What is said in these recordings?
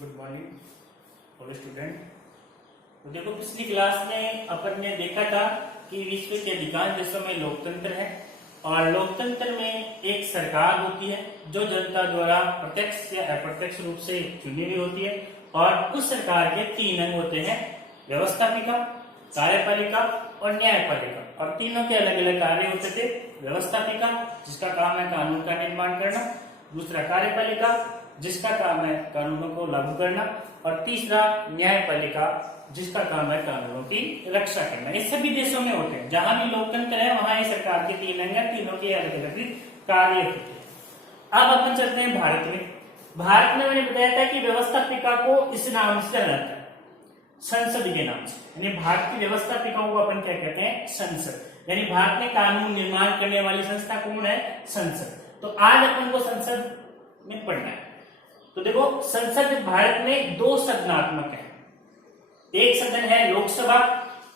Good morning all student. तो देखो, पिछली क्लास में अपन ने देखा था कि विश्व के अधिकांश देशों में लोकतंत्र है और लोकतंत्र में एक सरकार होती है जो जनता द्वारा प्रत्यक्ष या अप्रत्यक्ष रूप से चुनी हुई होती है और उस सरकार के तीन अंग होते हैं: व्यवस्थापिका, कार्यपालिका और न्यायपालिका। और तीनों के अलग अलग कार्य होते थे। व्यवस्थापिका जिसका काम है कानून का निर्माण करना, दूसरा कार्यपालिका जिसका काम है कानूनों को लागू करना और तीसरा न्यायपालिका जिसका काम है कानूनों की रक्षा करना। ये सभी देशों में होते हैं। जहां भी लोकतंत्र है वहां ये सरकार के तीन अंग हैं, तीनों के अलग अलग कार्य होते हैं। अब अपन चलते हैं भारत में। भारत में मैंने बताया था कि व्यवस्थापिका को इस नाम से जाना जाता है, संसद के नाम से। यानी भारत की व्यवस्थापिकाओं को अपन क्या कहते हैं? संसद। यानी भारत में कानून निर्माण करने वाली संस्था कौन है? संसद। तो आज अपन को संसद में पढ़ना है। तो देखो, संसद भारत में दो सदनात्मक है। एक सदन है लोकसभा,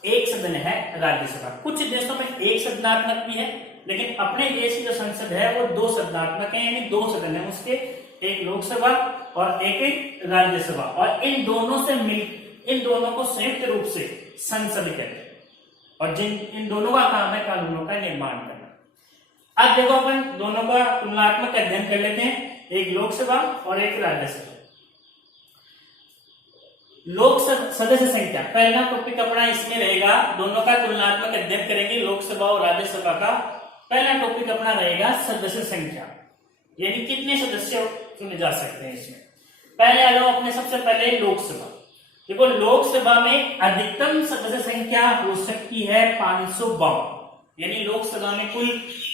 एक सदन है राज्यसभा। कुछ देशों में एक सदनात्मक भी है, लेकिन अपने देश की जो संसद है वो दो सदनात्मक है, यानी दो सदन है उसके, एक लोकसभा और एक राज्यसभा। और इन दोनों को संयुक्त रूप से संसद कहते हैं और इन दोनों का काम है कानूनों का निर्माण करना। अब देखो, अपन दोनों का तुलनात्मक अध्ययन कर लेते हैं, एक लोकसभा और एक राज्यसभा। लोक सदस्य संख्या पहला टॉपिक अपना इसमें रहेगा। दोनों का तुलनात्मक अध्ययन करेंगे, लोकसभा और राज्यसभा का। पहला टॉपिक अपना रहेगा सदस्य संख्या, यानी कितने सदस्य चुने जा सकते हैं इसमें। पहले आ जाओ अपने सबसे पहले लोकसभा। देखो, लोकसभा में अधिकतम सदस्य संख्या हो सकती है 552, यानी लोकसभा में कुल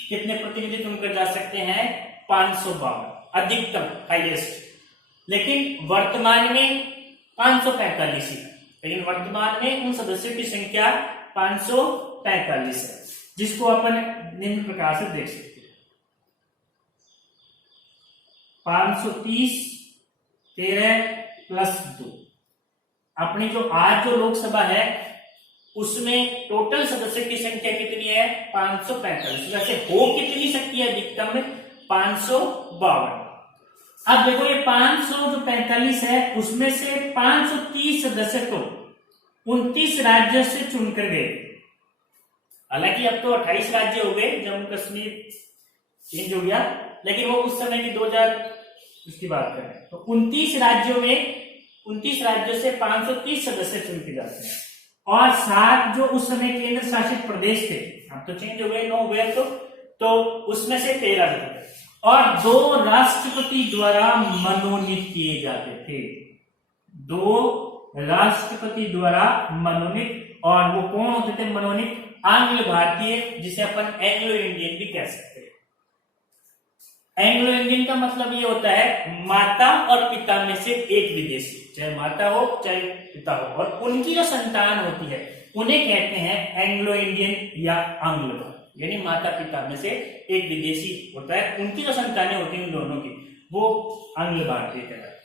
कितने प्रतिनिधि चुनकर जा सकते हैं? 552 अधिकतम, हाईएस्ट। लेकिन वर्तमान में 545 है। लेकिन वर्तमान में उन सदस्यों की संख्या 545 है, जिसको अपन निम्न प्रकार से देख सकते हैं: 530 13 प्लस 2। अपनी जो आज जो लोकसभा है उसमें टोटल सदस्य की संख्या कितनी है? 545। वैसे हो कितनी सकती है अधिकतम? 552। अब देखो, ये 545 है, उसमें से 530 सदस्य तो 29 राज्यों से चुनकर गए। हालांकि अब तो 28 राज्य हो गए, जम्मू कश्मीर चेंज हो गया, लेकिन वो उस समय की 2000 उसकी बात करें तो 29 राज्यों से 530 सदस्य चुन के जाते हैं। और 7 जो उस समय केंद्र शासित प्रदेश थे, अब तो चेंज हो गए, 9 हो गए, तो उसमें से 13 थे और 2 राष्ट्रपति द्वारा मनोनीत किए जाते थे। 2 राष्ट्रपति द्वारा मनोनीत, और वो कौन होते थे मनोनीत? आंग्ल भारतीय, जिसे अपन एंग्लो इंडियन भी कह सकते हैं। एंग्लो इंडियन का मतलब ये होता है माता और पिता में से एक विदेशी, चाहे माता हो चाहे पिता हो, और उनकी जो संतान होती है उन्हें कहते हैं एंग्लो इंडियन या आंग्ल, यानी माता पिता में से एक विदेशी होता है, उनकी जो संतानें होती हैं उन दोनों की, वो आंग्ल भारतीय कहलाते हैं।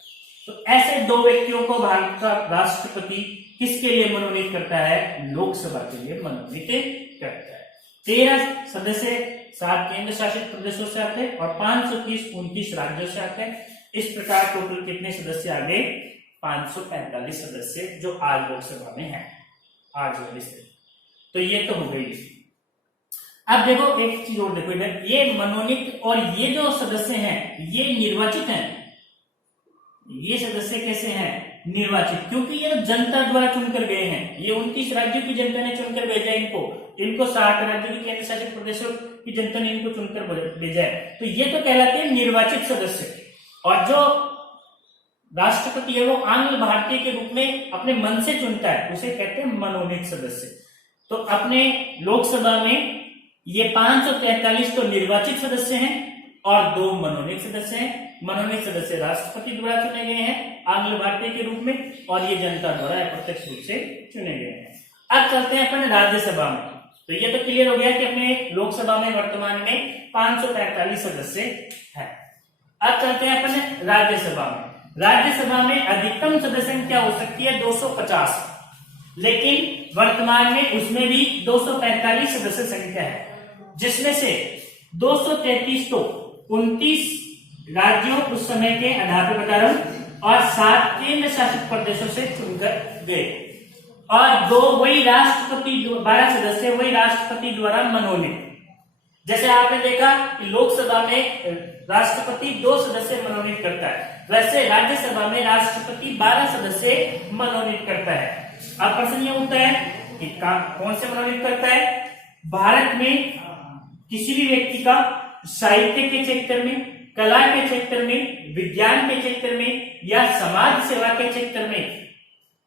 तो ऐसे 2 व्यक्तियों को भारत का राष्ट्रपति किसके लिए मनोनीत करता है? लोकसभा के लिए मनोनीत करता है। 13 सदस्य 7 केंद्र शासित प्रदेशों से आते हैं और 530 29 राज्यों से आते हैं। इस प्रकार टोटल कितने सदस्य आ गए? 545 सदस्य जो आज लोकसभा में है, आज वाली स्थिति। तो ये तो हो गई। अब देखो, एक चीज और देखो इधर, ये मनोनीत और ये जो सदस्य हैं ये निर्वाचित हैं। ये सदस्य कैसे हैं? निर्वाचित, क्योंकि ये जनता द्वारा चुनकर गए हैं। ये 29 राज्यों की जनता ने चुनकर भेजा इनको 7 राज्यों की केंद्र शासित प्रदेशों की जनता ने इनको चुनकर भेजा है। तो ये तो कहलाते हैं निर्वाचित सदस्य। और जो राष्ट्रपति है वो आंग्ल भारतीय के रूप में अपने मन से चुनता है, उसे कहते हैं मनोनीत सदस्य। तो अपने लोकसभा में ये 543 तो निर्वाचित सदस्य हैं और 2 मनोनीत सदस्य हैं। मनोनीत सदस्य राष्ट्रपति द्वारा चुने गए हैं आंग्ल भारतीय के रूप में, और ये जनता द्वारा अप्रत्यक्ष रूप से चुने गए हैं। अब चलते हैं अपन राज्यसभा में। तो ये तो क्लियर हो गया कि अपने लोकसभा में वर्तमान में 543 सदस्य है। अब चलते हैं अपन राज्यसभा में। राज्यसभा में अधिकतम सदस्य संख्या हो सकती है 250, लेकिन वर्तमान में उसमें भी 245 सदस्य संख्या है, जिसमें से 233 तो 29 राज्यों उस समय के आधार पर बता रहा हूं और 7 केंद्र शासित प्रदेशों से चुनकर गए, और 2 वही राष्ट्रपति, 12 सदस्य वही राष्ट्रपति द्वारा मनोनीत। जैसे आपने देखा कि लोकसभा में राष्ट्रपति 2 सदस्य मनोनीत करता है, वैसे राज्यसभा में राष्ट्रपति 12 सदस्य मनोनीत करता है। अब प्रश्न ये उठता है कि कौन से मनोनीत करता है? भारत में किसी भी व्यक्ति का साहित्य के क्षेत्र में, कला के क्षेत्र में, विज्ञान के क्षेत्र में या समाज सेवा के क्षेत्र में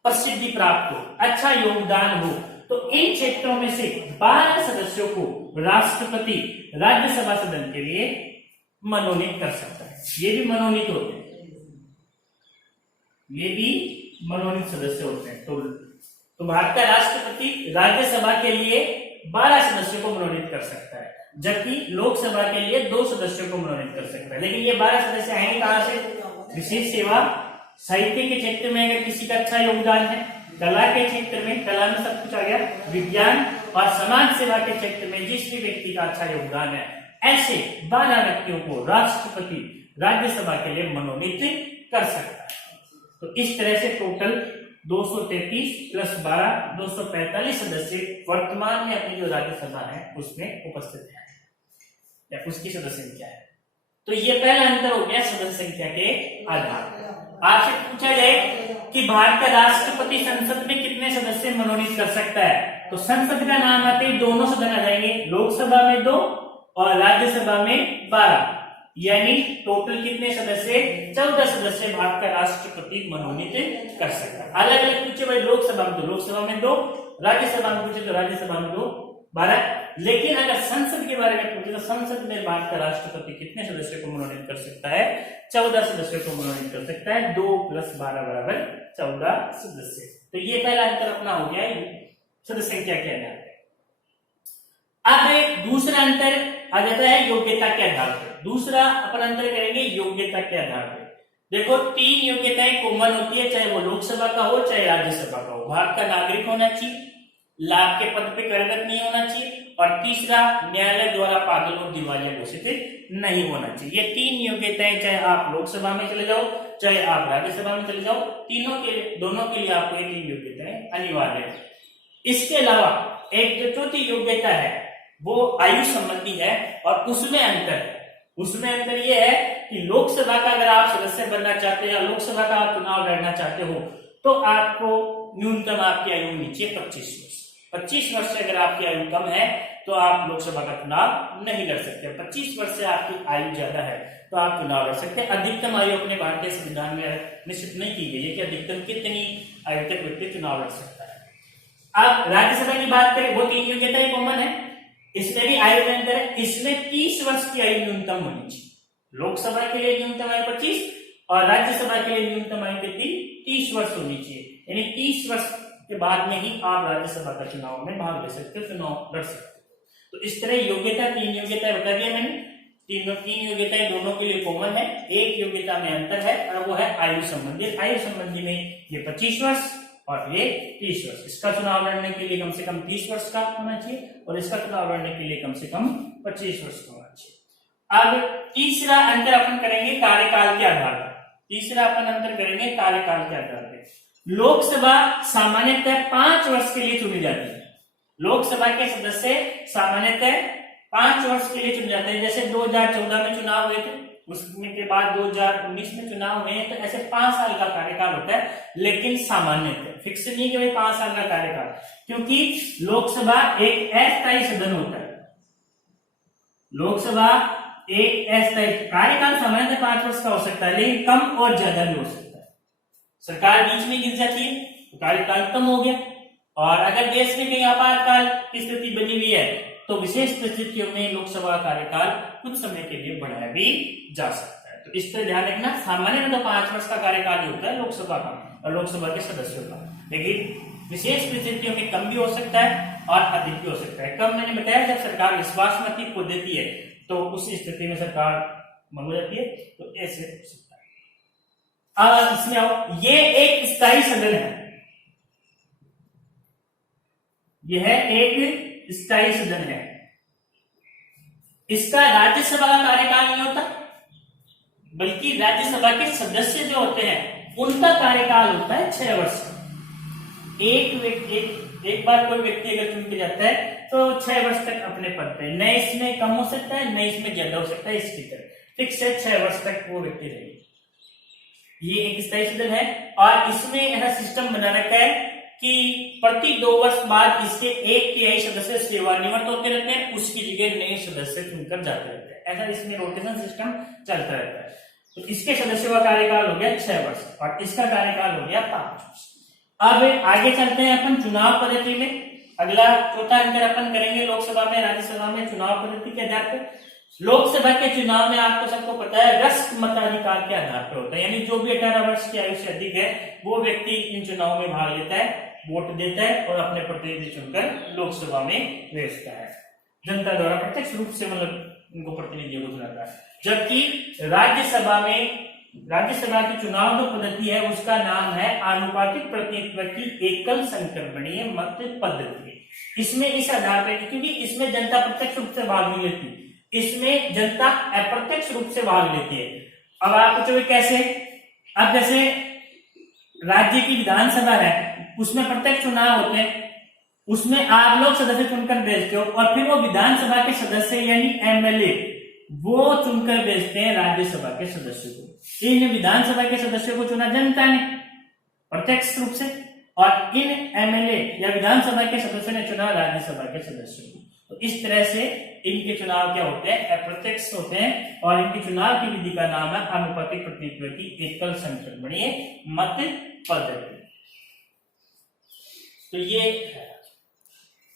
प्रसिद्धि प्राप्त हो, अच्छा योगदान हो, तो इन क्षेत्रों में से 12 सदस्यों को राष्ट्रपति राज्यसभा सदन के लिए मनोनीत कर सकता है। ये भी मनोनीत होते हैं, ये भी मनोनीत सदस्य होते हैं। तो भारत का राष्ट्रपति राज्यसभा के लिए 12 सदस्यों को मनोनीत कर सकता है, जबकि लोकसभा के लिए 2 सदस्यों को मनोनीत कर सकता है। लेकिन ये 12 सदस्य आएंगे कहां से? विशेष सेवा, साहित्य के क्षेत्र में अगर किसी का अच्छा योगदान है, कला के क्षेत्र में, कला में सब कुछ आ गया, विज्ञान और समाज सेवा के क्षेत्र में जिस भी व्यक्ति का अच्छा योगदान है, ऐसे 12 व्यक्तियों को राष्ट्रपति राज्यसभा के लिए मनोनीत कर सकता है। तो इस तरह से टोटल 233 प्लस 12 245 सदस्य वर्तमान में अपनी जो राज्यसभा है उसमें उपस्थित है या उसकी सदस्य संख्या है। तो ये पहला अंतर हो गया सदस्य संख्या के आधार पर। आपसे पूछा जाए कि भारत का राष्ट्रपति संसद में कितने सदस्य मनोनीत कर सकता है, तो संसद का नाम आते ही दोनों सदन आ जाएंगे, लोकसभा में 2 और राज्यसभा में 12, यानी टोटल कितने सदस्य? 14 सदस्य भारत का राष्ट्रपति मनोनीत कर सकता है। अलग अलग पूछे भाई, लोकसभा में 2, लोकसभा में 2, राज्यसभा में पूछे तो राज्यसभा में 2, 12। लेकिन अगर संसद के बारे में पूछे तो संसद में भारत का राष्ट्रपति कितने सदस्यों को मनोनीत कर सकता है? 14 सदस्यों को मनोनीत कर सकता है। 2 + 12 = 14 सदस्य। तो ये पहला अंतर अपना हो गया सदस्य संख्या के आधार पर। अब दूसरा अंतर आ जाता है योग्यता के आधार पर। दूसरा अपन अंतर करेंगे योग्यता के आधार पर। देखो 3 योग्यताएं कॉमन होती है, चाहे वो लोकसभा का हो चाहे राज्यसभा का हो। भारत का नागरिक होना चाहिए, लाभ के पद पे कार्यरत नहीं होना चाहिए, और तीसरा न्यायालय द्वारा पागल और दिवालिया घोषित नहीं होना चाहिए। ये 3 योग्यताएं, चाहे आप लोकसभा में चले जाओ चाहे आप राज्यसभा में चले जाओ, दोनों के लिए आपको ये 3 योग्यताएं अनिवार्य है। इसके अलावा एक जो चौथी योग्यता है वो आयु संबंधी है, और उसमें अंतर यह है कि लोकसभा का अगर आप सदस्य बनना चाहते हैं या लोकसभा का आप चुनाव लड़ना चाहते हो तो आपको न्यूनतम आपकी आयु होनी चाहिए 25 वर्ष। 25 वर्ष से अगर आपकी आयु कम है तो आप लोकसभा का चुनाव नहीं लड़ सकते। 25 वर्ष से आपकी आयु ज्यादा है तो आप चुनाव लड़ सकते हैं। अधिकतम आयु अपने भारतीय संविधान में निश्चित नहीं की गई है कि अधिकतम कितनी आयु तक व्यक्ति चुनाव लड़ सकता है। अब राज्यसभा की बात करें, वो 3 योग्यताएं कॉमन है, इसमें भी आयु में अंतर है। इसमें 30 वर्ष की आयु न्यूनतम होनी चाहिए। लोकसभा के लिए न्यूनतम आयु 25 और राज्यसभा के लिए न्यूनतम आयु कितनी? 30 वर्ष होनी चाहिए। यानी 30 वर्ष के बाद में ही आप राज्यसभा का चुनाव में भाग ले सकते हो, चुनाव लड़ सकते हो। तो इस तरह योग्यता 3 योग्यता बता दिया मैंने। 3 योग्यताएं दोनों के लिए कॉमन है, एक योग्यता में अंतर है और वो है आयु संबंधी। आयु संबंधी में ये 25 वर्ष और ये 30 वर्ष। इसका चुनाव लड़ने के लिए कम से कम 30 वर्ष का होना चाहिए और इसका चुनाव लड़ने के लिए कम से कम 25 वर्ष का होना चाहिए। अब तीसरा अंतर अपन करेंगे कार्यकाल के आधार पर। लोकसभा सामान्यतः 5 वर्ष के लिए चुनी जाती है। लोकसभा के सदस्य सामान्यतः 5 वर्ष के लिए चुने जाते हैं। जैसे 2014 में चुनाव हुए थे, उसमें के बाद 2019 में चुनाव हुए हैं, तो ऐसे 5 साल का कार्यकाल होता है। लेकिन सामान्यतः फिक्स नहीं कि भाई 5 साल का कार्यकाल, क्योंकि लोकसभा एक अस्थायी सदन होता है। लोकसभा एक अस्थायी कार्यकाल सामान्यतः 5 वर्ष का हो सकता है, लेकिन कम और ज्यादा भी हो सकता है। सरकार बीच में गिर जाती है तो कार्यकाल कम हो गया, और अगर देश में कहीं आपातकाल की स्थिति बनी हुई है तो विशेष परिस्थितियों में लोकसभा कार्यकाल कुछ समय के लिए बढ़ाया भी जा सकता है। तो इस तरह ध्यान रखना, सामान्य तो 5 वर्ष का कार्यकाल ही होता है लोकसभा का और लोकसभा के सदस्यों का, लेकिन विशेष परिस्थितियों में कम भी हो सकता है और अधिक भी हो सकता है। कम मैंने बताया जब सरकार विश्वास मत को देती है तो उस स्थिति में सरकार मंग जाती है, तो ऐसे हो सकता है। अब इसमें आओ, ये एक स्थायी सदन है, यह एक स्थायी सदन है। इसका राज्यसभा का कार्यकाल नहीं होता, बल्कि राज्यसभा के सदस्य जो होते हैं उनका कार्यकाल होता है 6 वर्ष। एक बार कोई व्यक्ति अगर चुन के जाता है तो 6 वर्ष तक अपने पद पे, न इसमें कम हो सकता है, न इसमें ज्यादा हो सकता है, इसकी तरह फिक्स है 6 वर्ष तक वो व्यक्ति रहेगा। ये एक स्थायी सदन है और इसमें ऐसा सिस्टम बना रखा है कि प्रति 2 वर्ष बाद इसके 1/3 सदस्य सेवानिवृत्त होते रहते हैं, उसकी जगह नए सदस्य चुनकर जाते रहते हैं। ऐसा इसमें रोटेशन सिस्टम चलता रहता है। तो इसके सदस्यों का कार्यकाल हो गया 6 वर्ष और इसका कार्यकाल हो गया 5 वर्ष। अब आगे चलते हैं अपन चुनाव पद्धति में। अगला चौथा अंतर अपन करेंगे लोकसभा में, राज्यसभा में चुनाव पद्धति के आधार पर। लोकसभा के चुनाव में आपको सबको पता है व्यस्क मताधिकार के आधार पर होता है, यानी जो भी 18 वर्ष की आयु से अधिक है वो व्यक्ति इन चुनाव में भाग लेता है, वोट देता है और अपने प्रतिनिधि चुनकर लोकसभा में भेजता है। जनता द्वारा प्रत्यक्ष रूप से मतलब उनको प्रतिनिधियों को चुनाता है। जबकि राज्यसभा की चुनाव जो पद्धति है उसका नाम है आनुपातिक प्रतिनिधित्व की एकल संक्रमणीय मत पद्धति। इसमें इस आधार पर, क्योंकि इसमें जनता प्रत्यक्ष रूप से भाग नहीं लेती, इसमें जनता अप्रत्यक्ष रूप से भाग लेती है। अब आप पूछोगे कैसे? अब जैसे राज्य की विधानसभा है उसमें प्रत्यक्ष चुनाव होते हैं, उसमें आप लोग सदस्य चुनकर भेजते हो और फिर वो विधानसभा के सदस्य यानी एमएलए वो चुनकर भेजते हैं राज्यसभा के सदस्यों को। इन विधानसभा के सदस्यों को चुना जनता ने प्रत्यक्ष रूप से और इन एमएलए या विधानसभा के सदस्यों ने चुना राज्यसभा के सदस्यों को। तो इस तरह से इनके चुनाव क्या होते हैं? अप्रत्यक्ष होते हैं और इनके चुनाव की विधि का नाम है आनुपातिक प्रतिनिधित्व की एकल संक्रमणीय मत पद्धति। तो ये